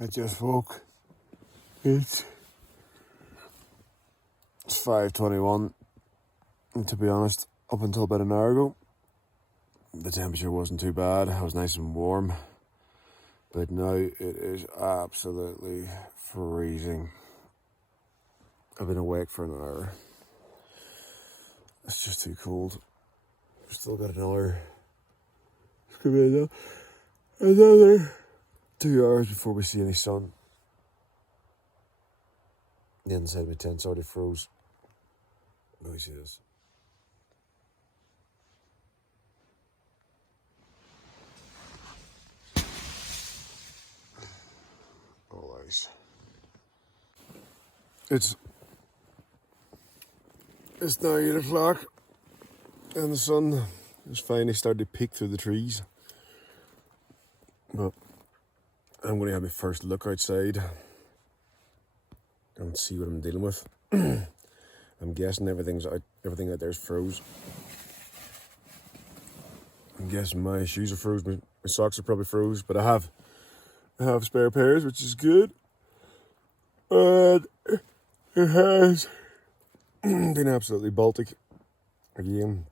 I just woke. It's 5:21, and to be honest, up until about an hour ago, the temperature wasn't too bad. I was nice and warm, but now it is absolutely freezing. I've been awake for an hour. It's just too cold. We've still got another 2 hours before we see any sun. The inside of my tent's already froze. Let me see this. All ice. It's now 8 o'clock and the sun is finally starting to peek through the trees. But I'm going to have my first look outside and see what I'm dealing with. I'm guessing everything out there is froze. I'm guessing my shoes are froze, my socks are probably froze, but I have spare pairs, which is good. And it has been absolutely Baltic again.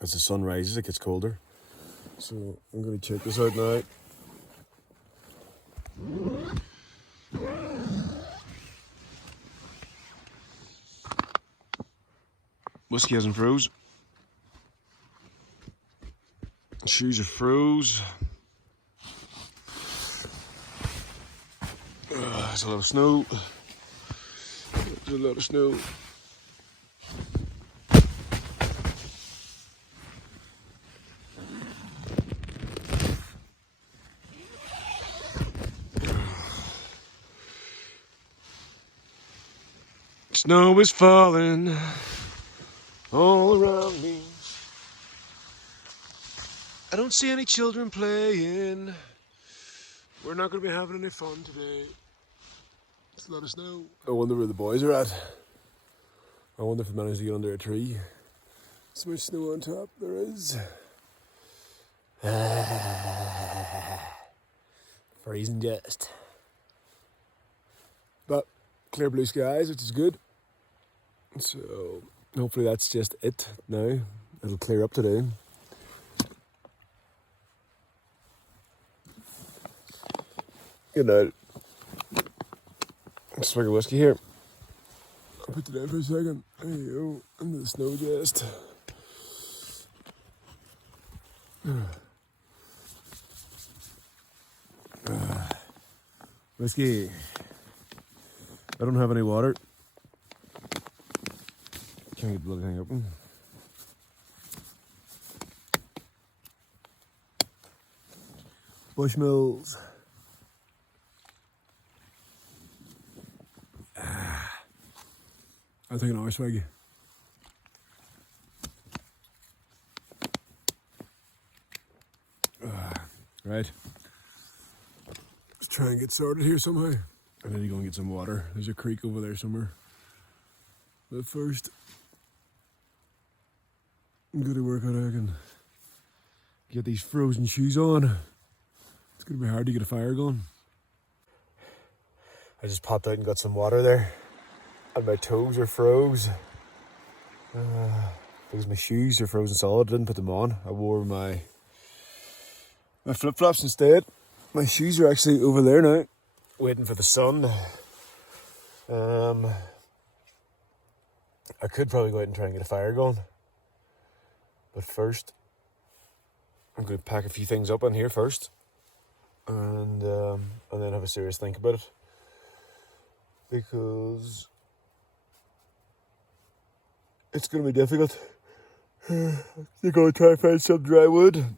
As the sun rises, it gets colder. So I'm going to check this out now. Whiskey hasn't froze. Shoes are froze. There's a lot of snow. There's a lot of snow. Snow is falling all around me. I don't see any children playing. We're not going to be having any fun today. It's a lot of snow. I wonder where the boys are at. I wonder if they managed to get under a tree. So much snow on top there is. Freezing just. But clear blue skies, which is good. So hopefully that's just it now. It'll clear up today. Good night. Swig of whiskey here. I'll put it down for a second. There you go. Into the snow just. Whiskey. I don't have any water. Can't get the bloody thing open. Bushmills. I'll take another swig. Right. Let's try and get started here somehow. I need to go and get some water. There's a creek over there somewhere. But first, I'm going to work out how I can get these frozen shoes on. It's going to be hard to get a fire going. I just popped out and got some water there. And my toes are froze. Because my shoes are frozen solid. I didn't put them on. I wore my flip-flops instead. My shoes are actually over there now, waiting for the sun. I could probably go out and try and get a fire going. But first, I'm going to pack a few things up in here first. And then have a serious think about it. Because it's going to be difficult. You're going to try and find some dry wood.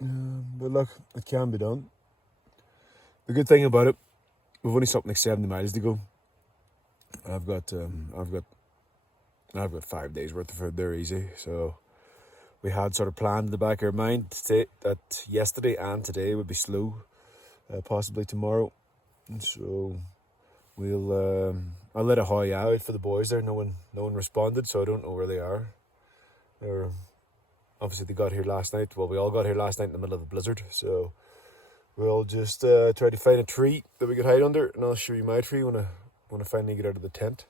But look, it can be done. The good thing about it, we've only something like 70 miles to go. I've got 5 days worth of food there easy. So we had sort of planned in the back of our mind that yesterday and today would be slow, possibly tomorrow. And so I'll let it hoy out for the boys there. No one responded, so I don't know where they are. Obviously they got here last night. Well, we all got here last night in the middle of a blizzard, so we'll just try to find a tree that we could hide under, and I'll show you my tree when I finally get out of the tent.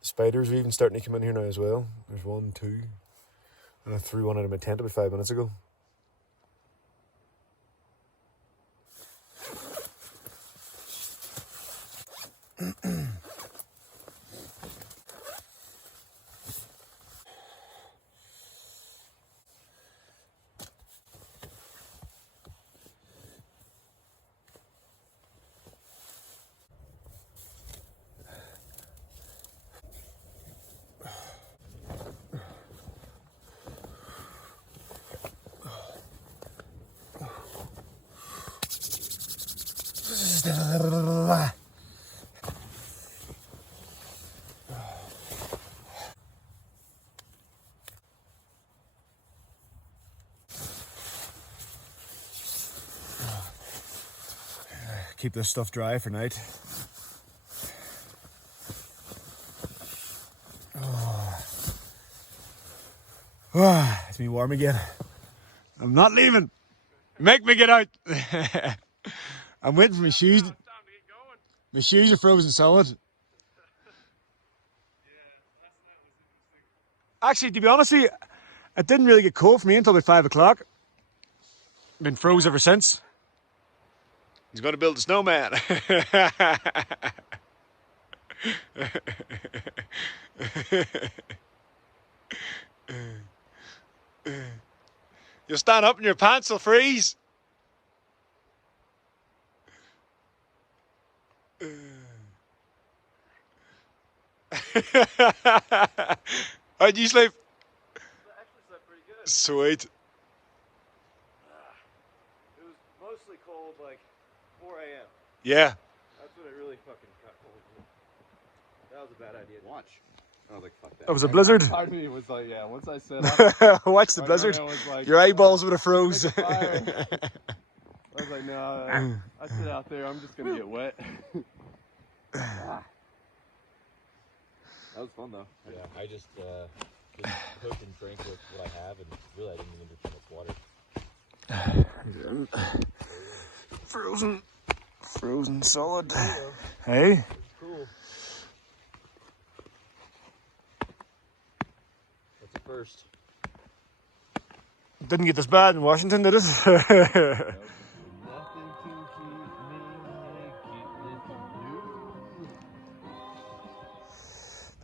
The spiders are even starting to come in here now as well. There's 1, 2, and I threw one out of my tent about 5 minutes ago. Keep this stuff dry for night. It's me warm again. I'm not leaving. Make me get out. I'm waiting for my shoes. My shoes are frozen solid. Actually, to be honest with you, it didn't really get cold for me until about 5 o'clock. Been froze ever since. He's going to build a snowman. You'll stand up and your pants will freeze. How'd you sleep? I actually slept pretty good. Sweet. It was mostly cold, like 4 a.m. Yeah. That's when it really fucking got cold. That was a bad idea. Watch. I was like, fuck that. That was a blizzard. Part of me was like, yeah, once I set up, Watch the blizzard. like, Your eyeballs would have froze. I was like, no, I sit out there, I'm just going to get wet. That was fun, though. Yeah, I just cooked and drank with what I have, and really I didn't even drink too much water. Frozen solid. Hey? Cool. That's a first. Didn't get this bad in Washington, did it? Nothing to keep me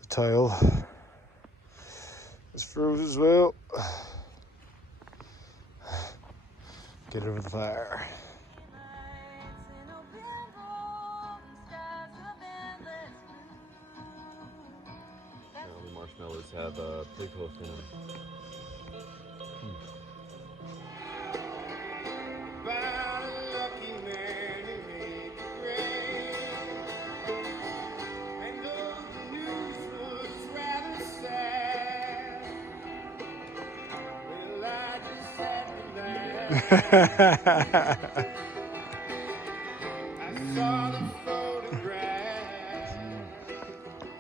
The tile is froze as well. Get over the fire. The marshmallows have pig hoof in them.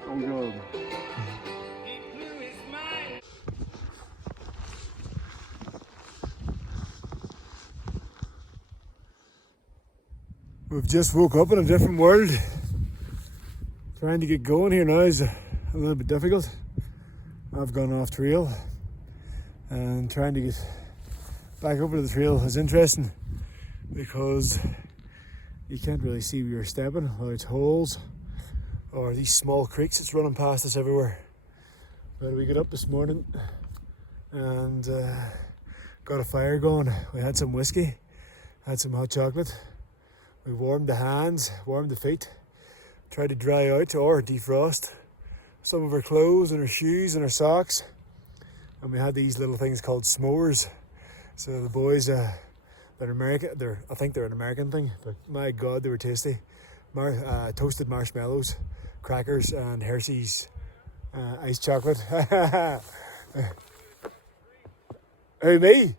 Oh, God. We've just woke up in a different world. Trying to get going here now is a little bit difficult. I've gone off trail, and trying to get back over to the trail is interesting because you can't really see where you're stepping, whether it's holes or these small creeks that's running past us everywhere. But we got up this morning and got a fire going. We had some whiskey, had some hot chocolate. We warmed the hands, warmed the feet, tried to dry out or defrost some of our clothes and our shoes and our socks. And we had these little things called s'mores. So the boys, they're American. I think they're an American thing, but my God, they were tasty. Toasted marshmallows, crackers, and Hershey's iced chocolate. Who, me?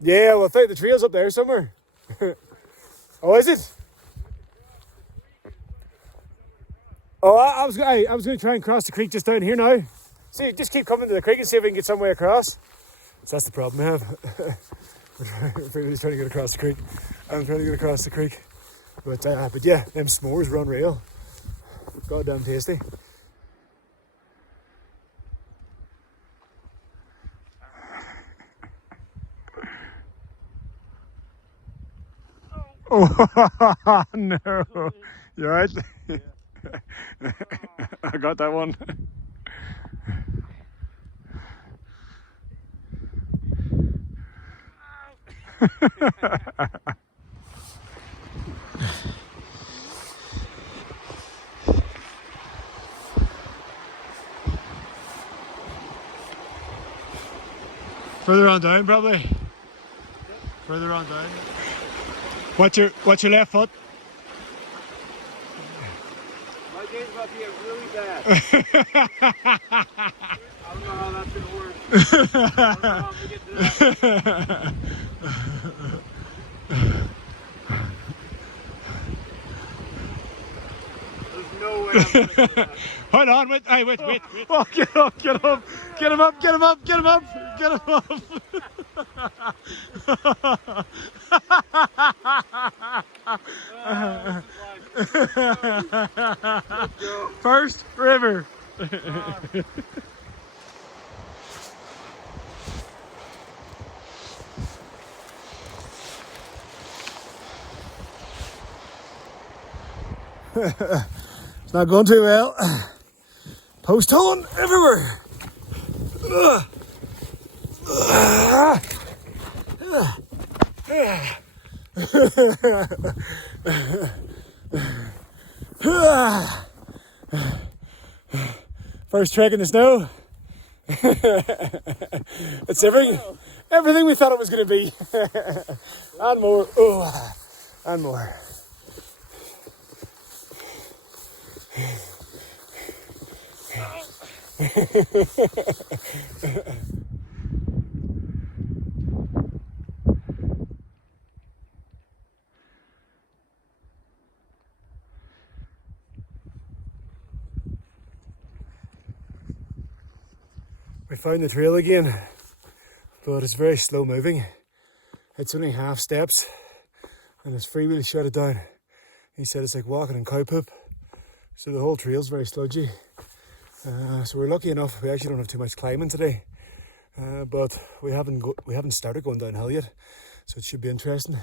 Yeah, well, I think the trail's up there somewhere. Oh, is it? Oh, I was going to try and cross the creek just down here now. See, just keep coming to the creek and see if we can get some way across. So that's the problem we have. Freddie's trying to get across the creek. I'm trying to get across the creek. But yeah, them s'mores were unreal. Goddamn tasty. Oh no! You right? I got that one. Further on down, probably. Further on down. What's your left foot? My game's about to get really bad. I don't know how that's gonna work. I don't know how I'm gonna get to that. There's no way I'm gonna get that. Hold on, wait. Oh, get up. Get him up. Get him up. Get him up. Get him up. First river. It's not going too well. Post hole everywhere. First trek in the snow. It's everything we thought it was going to be. And more. Oh, and more. We found the trail again, but it's very slow moving. It's only half steps, and his freewheel shut it down. He said it's like walking in cow poop, so the whole trail's very sludgy. So we're lucky enough, we actually don't have too much climbing today, but we haven't started going downhill yet, so it should be interesting,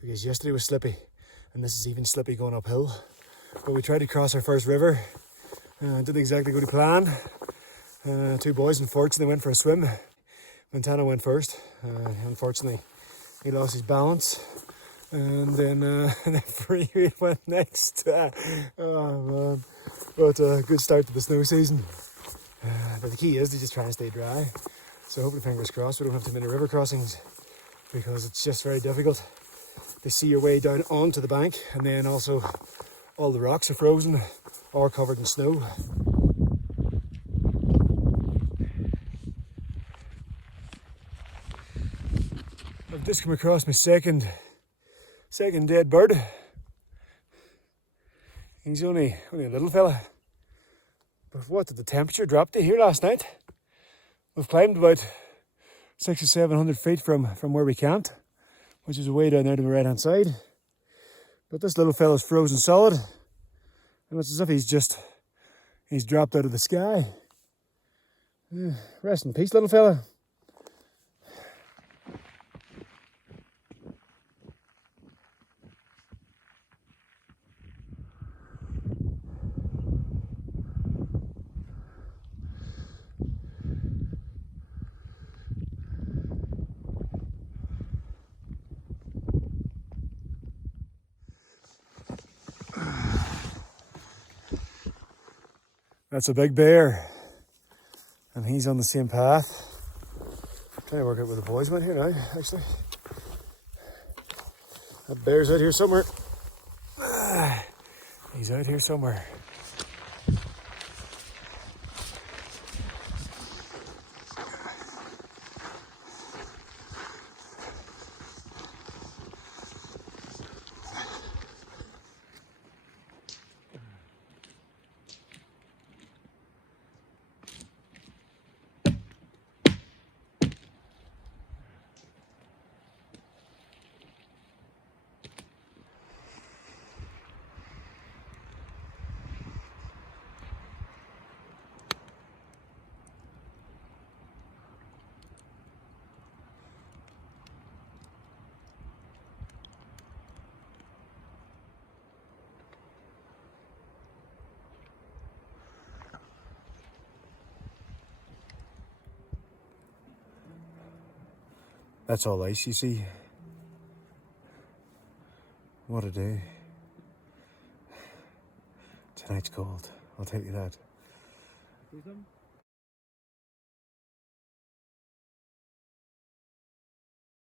because yesterday was slippy, and this is even slippy going uphill. But we tried to cross our first river, didn't exactly go to plan. Two boys unfortunately went for a swim. Montana went first. Unfortunately, he lost his balance, and then the freewheel went next. Oh man! But good start to the snow season. But the key is to just try and stay dry. So hopefully, fingers crossed, we don't have too many river crossings, because it's just very difficult to see your way down onto the bank, and then also all the rocks are frozen or covered in snow. I've just come across my second dead bird. He's only a little fella. But what did the temperature drop to here last night? We've climbed about 600 or 700 feet from where we camped, which is way down there to the right hand side. But this little fella's frozen solid, and it's as if he's dropped out of the sky. Rest in peace, little fella. That's a big bear, and he's on the same path. I'm trying to work out where the boys went here now, actually. That bear's out here somewhere. He's out here somewhere. That's all ice, you see. What a day. Tonight's cold, I'll tell you that.